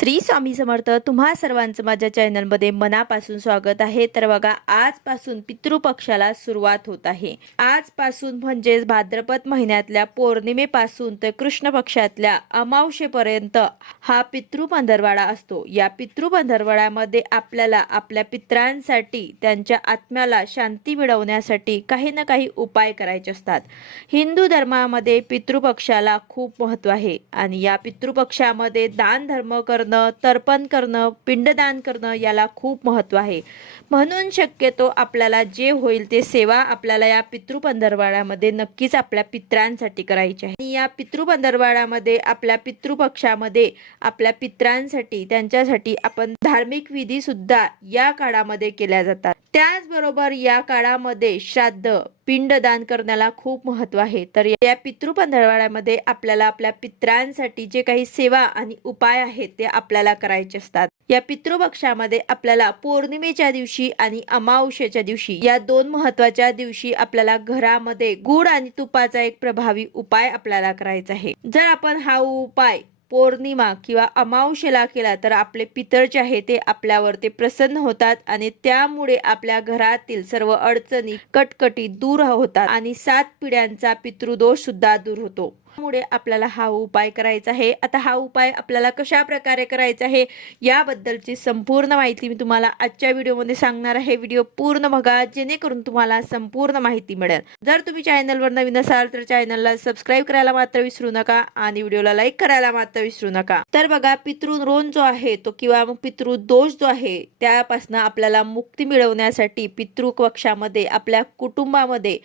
श्री स्वामी समर्थ तुम्हा सर्वांचं माझ्या चॅनलमध्ये मनापासून स्वागत आहे. तर बघा आजपासून पितृपक्षाला सुरुवात होत आहे. आजपासून म्हणजेच भाद्रपद महिन्यातल्या पौर्णिमेपासून तर कृष्ण पक्षातल्या अमावशेपर्यंत हा पितृ पंधरवाडा असतो. या पितृ पंधरवाड्यामध्ये आपल्याला आपल्या पित्रांसाठी त्यांच्या आत्म्याला शांती मिळवण्यासाठी काही ना काही उपाय करायचे असतात. हिंदू धर्मामध्ये पितृपक्षाला खूप महत्त्व आहे. आणि या पितृपक्षामध्ये दान धर्म करणं तर्पण करणं पिंडदान करणं याला खूप महत्त्व आहे. म्हणून शक्यतो आपल्याला जे होईल ते सेवा आपल्याला या पितृपंधरवाड्यामध्ये नक्कीच आपल्या पित्रांसाठी करायची आहे. आणि या पितृपंधरवाड्यामध्ये आपल्या पितृपक्षामध्ये आपल्या पित्रांसाठी त्यांच्यासाठी आपण धार्मिक विधी सुद्धा या काळामध्ये केल्या जातात. त्याचबरोबर या काळामध्ये श्राद्ध पिंडदान करण्याला खूप महत्त्व आहे. तर या पितृपंधरवाड्यामध्ये आपल्याला आपल्या पित्रांसाठी जे काही सेवा आणि उपाय आहेत ते आपल्याला करायचे असतात. या पितृपक्षामध्ये आपल्याला पौर्णिमेच्या दिवशी आणि अमावस्येच्या दिवशी या दोन महत्त्वाच्या दिवशी आपल्याला घरामध्ये गुड आणि तुपाचा एक प्रभावी उपाय आपल्याला करायचा आहे. जर आपण हा उपाय पौर्णिमा किंवा अमावस्येला केला तर आपले पितर जे आहे ते आपल्यावर ते प्रसन्न होतात आणि त्यामुळे आपल्या घरातील सर्व अडचणी कटकटी दूर होतात आणि सात पिढ्यांचा पितृदोष सुद्धा दूर होतो. त्यामुळे आपल्याला हा उपाय करायचा आहे. आता हा उपाय आपल्याला कशा प्रकारे करायचा आहे याबद्दलची संपूर्ण माहिती मी तुम्हाला आजच्या व्हिडिओमध्ये सांगणार आहे. व्हिडिओ पूर्ण बघा जेणेकरून तुम्हाला संपूर्ण माहिती मिळेल. जर तुम्ही चॅनलवर नवीन असाल तर चॅनलला सबस्क्राईब करायला मात्र विसरू नका आणि व्हिडिओला लाईक करायला मात्र विसरू नका. तर बघा पितृ जो आहे तो किंवा मग पितृ दोष जो आहे त्यापासून आपल्याला मुक्ती मिळवण्यासाठी पितृपक्षामध्ये आपल्या कुटुंबामध्ये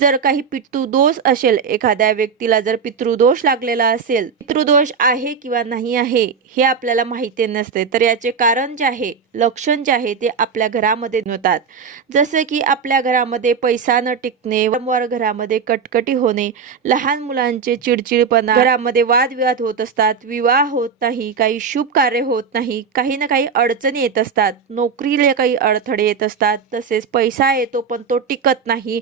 जर काही पितृदोष असेल एखाद्या व्यक्तीला जर पितृ पितृदोष लागलेला असेल पितृदोष आहे किंवा नाही आहे हे आपल्याला माहिती नसते. तर याचे कारण जे आहे लक्षण जे आहे ते आपल्या घरामध्ये होतात जसं की आपल्या घरामध्ये पैसा न टिकणे वारंवार घरामध्ये कटकटी होणे लहान मुलांचे चिडचिडपणा घरामध्ये वादविवाद होत असतात विवाह होत नाही काही शुभ कार्य होत नाही काही ना काही अडचणी येत असतात नोकरीला काही अडथळे येत असतात तसेच पैसा येतो पण तो टिकत नाही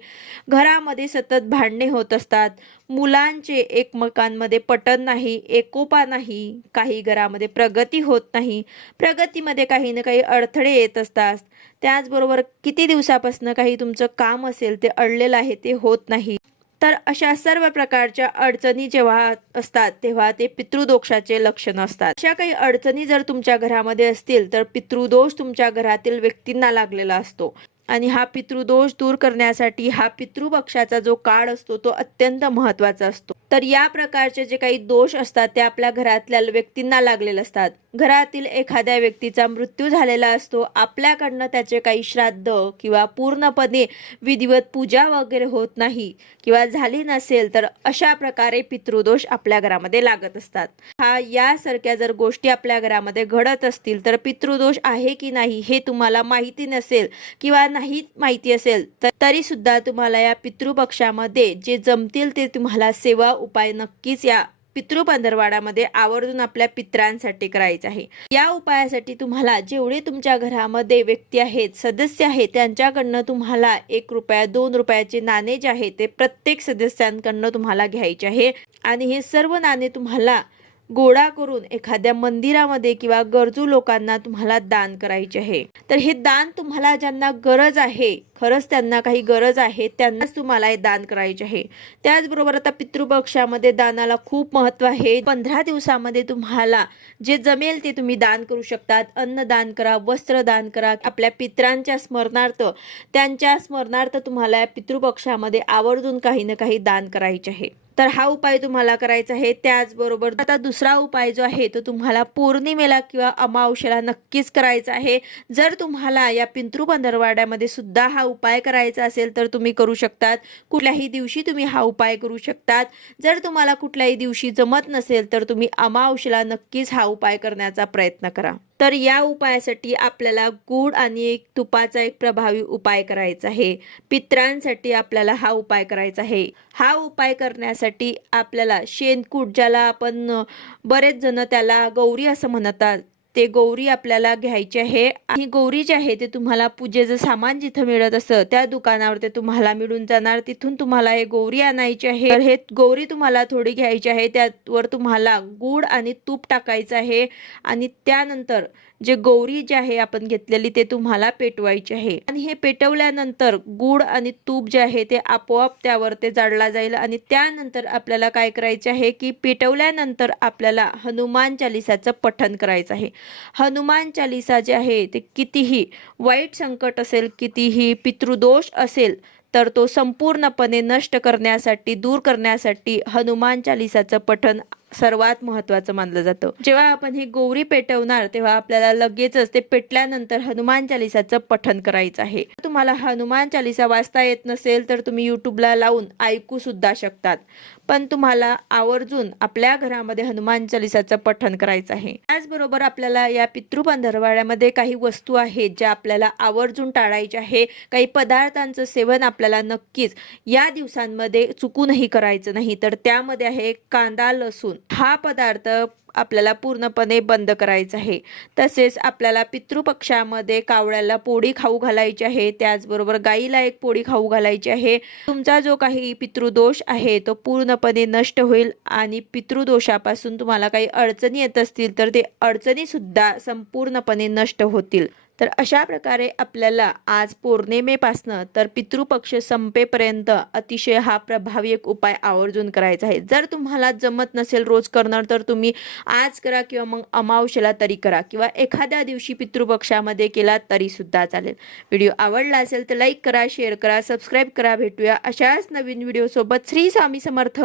घरामध्ये सतत भांडणे होत असतात मुलांचे एकमेकांमध्ये पटन नाही एकोपा नाही काही घरामध्ये प्रगती होत नाही. प्रगतीमध्ये काही ना काही अडथळे येत असतात. त्याचबरोबर किती दिवसापासून काही तुमचं काम असेल ते अडलेलं आहे ते होत नाही. तर अशा सर्व प्रकारच्या अडचणी जेव्हा असतात तेव्हा ते पितृदोषाचे लक्षण असतात. अशा काही अडचणी जर तुमच्या घरामध्ये असतील तर पितृदोष तुमच्या घरातील व्यक्तींना लागलेला असतो. आणि हा पितृदोष दूर करण्यासाठी हा पितृपक्षाचा जो काळ असतो तो अत्यंत महत्त्वाचा असतो. तर या प्रकारचे जे काही दोष असतात ते आपल्या घरातल्या व्यक्तींना लागलेले असतात. घरातील एखाद्या व्यक्तीचा मृत्यू झालेला असतो. आपल्याकडनं त्याचे काही श्राद्ध किंवा पूर्णपणे विधिवत पूजा वगैरे होत नाही किंवा झाली नसेल तर अशा प्रकारे पितृदोष आपल्या घरामध्ये लागत असतात. हा यासारख्या जर गोष्टी आपल्या घरामध्ये घडत असतील तर पितृदोष आहे की नाही हे तुम्हाला माहिती नसेल किंवा नाही माहिती असेल तर तरी सुद्धा तुम्हाला या पितृपक्षामध्ये जे जमतील ते तुम्हाला सेवा उपाय नक्कीच या पितृ पितृपंधरवाडामध्ये आवर्जून आपल्या पित्रांसाठी करायचं आहे. या उपायासाठी तुम्हाला जेवढे तुमच्या घरामध्ये व्यक्ती आहेत सदस्य आहेत त्यांच्याकडनं तुम्हाला एक रुपया दोन रुपयाचे नाणे जे आहे ते प्रत्येक सदस्यांकडनं तुम्हाला घ्यायचे आहे. आणि हे सर्व नाणे तुम्हाला गोळा करून एखाद्या मंदिरामध्ये किंवा गरजू लोकांना तुम्हाला दान करायचे आहे. तर हे दान तुम्हाला ज्यांना गरज आहे खरंच त्यांना काही गरज आहे त्यांनाच तुम्हाला हे दान करायचे आहे. त्याचबरोबर आता पितृपक्षामध्ये दानाला खूप महत्त्व आहे. पंधरा दिवसामध्ये तुम्हाला जे जमेल ते तुम्ही दान करू शकतात. अन्न दान करा वस्त्र दान करा. आपल्या पित्रांच्या स्मरणार्थ त्यांच्या स्मरणार्थ तुम्हाला या पितृपक्षामध्ये आवर्जून काही ना काही दान करायचे आहे. तर हा उपाय तुम्हाला करायचा आहे. त्याचबरोबर आता दुसरा उपाय जो आहे तो तुम्हाला पौर्णिमेला किंवा अमावस्येला नक्कीच करायचा आहे. जर तुम्हाला या पितृपंधरवाड्यामध्ये सुद्धा हा उपाय करायचा असेल तर तुम्ही करू शकतात. कुठल्याही दिवशी तुम्ही हा उपाय करू शकतात. जर तुम्हाला कुठल्याही दिवशी जमत नसेल तर तुम्ही अमावस्येला नक्कीच हा उपाय करण्याचा प्रयत्न करा. तर या उपायासाठी आपल्याला गूळ आणि एक तुपाचा एक प्रभावी उपाय करायचा आहे. पित्रांसाठी आपल्याला हा उपाय करायचा आहे. हा उपाय करण्यासाठी आपल्याला शेणकूट ज्याला आपण बरेच जण त्याला गौरी असं म्हणतात ते गौरी आपल्याला घ्यायचे आहे. आणि गौरी जे आहे ते तुम्हाला पूजेचं सामान जिथं मिळत असतं त्या दुकानावर ते तुम्हाला मिळून जाणार. तिथून तुम्हाला हे गौरी आणायची आहे. तर हे गौरी तुम्हाला थोडी घ्यायची आहे. त्यावर तुम्हाला गूळ आणि तूप टाकायचं आहे. आणि त्यानंतर जे गौरी जे आहे आपण घेतलेली ते तुम्हाला पेटवायचे आहे. आणि हे पेटवल्यानंतर गूळ आणि तूप जे आहे ते आपोआप त्यावर ते जाळला जाईल. आणि त्यानंतर आपल्याला काय करायचे आहे की पेटवल्यानंतर आपल्याला हनुमान चालिसाचं पठण करायचं आहे. हनुमान चालिसा जे आहे ते कितीही वाईट संकट असेल कितीही पितृदोष असेल तर तो संपूर्णपणे नष्ट करण्यासाठी दूर करण्यासाठी हनुमान चालिसाचं पठन सर्वात महत्वाचं मानलं जातं. जेव्हा आपण ही गौरी पेटवणार तेव्हा आपल्याला लगेचच ते पेटल्यानंतर हनुमान चालिसाचं पठन करायचं आहे. तुम्हाला हनुमान चालिसा वाचता येत नसेल तर तुम्ही युट्यूबला लावून ऐकू सुद्धा शकतात. पण तुम्हाला आवर्जून आपल्या घरामध्ये हनुमान चालिसाचं पठन करायचं आहे. त्याचबरोबर आपल्याला या पितृपंधरवाड्यामध्ये काही वस्तू आहेत ज्या आपल्याला आवर्जून टाळायच्या आहे. काही पदार्थांचं सेवन आपल्याला नक्कीच या दिवसांमध्ये चुकूनही करायचं नाही. तर त्यामध्ये आहे कांदा लसूण. हा पदार्थ आपल्याला पूर्णपणे बंद करायचा आहे. तसेच आपल्याला पितृपक्षामध्ये कावळ्याला पोळी खाऊ घालायची आहे. त्याचबरोबर गाईला एक पोळी खाऊ घालायची आहे. तुमचा जो काही पितृदोष आहे तो पूर्णपणे नष्ट होईल आणि पितृदोषापासून तुम्हाला काही अडचणी येत असतील तर ते अडचणीसुद्धा संपूर्णपणे नष्ट होतील. तर अशा प्रकारे आपल्याला आज पौर्णिमेपासनं तर पितृपक्ष संपेपर्यंत अतिशय हा प्रभावी एक उपाय आवर्जून करायचा आहे. जर तुम्हाला जमत नसेल रोज करणार तर तुम्ही आज करा किंवा मग अमावशेला तरी करा किंवा एखाद्या दिवशी पितृपक्षामध्ये केला तरी सुद्धा चालेल. व्हिडिओ आवडला असेल तर लाईक करा शेअर करा सबस्क्राईब करा भेटूया अशाच नवीन व्हिडिओसोबत. श्री स्वामी समर्थ.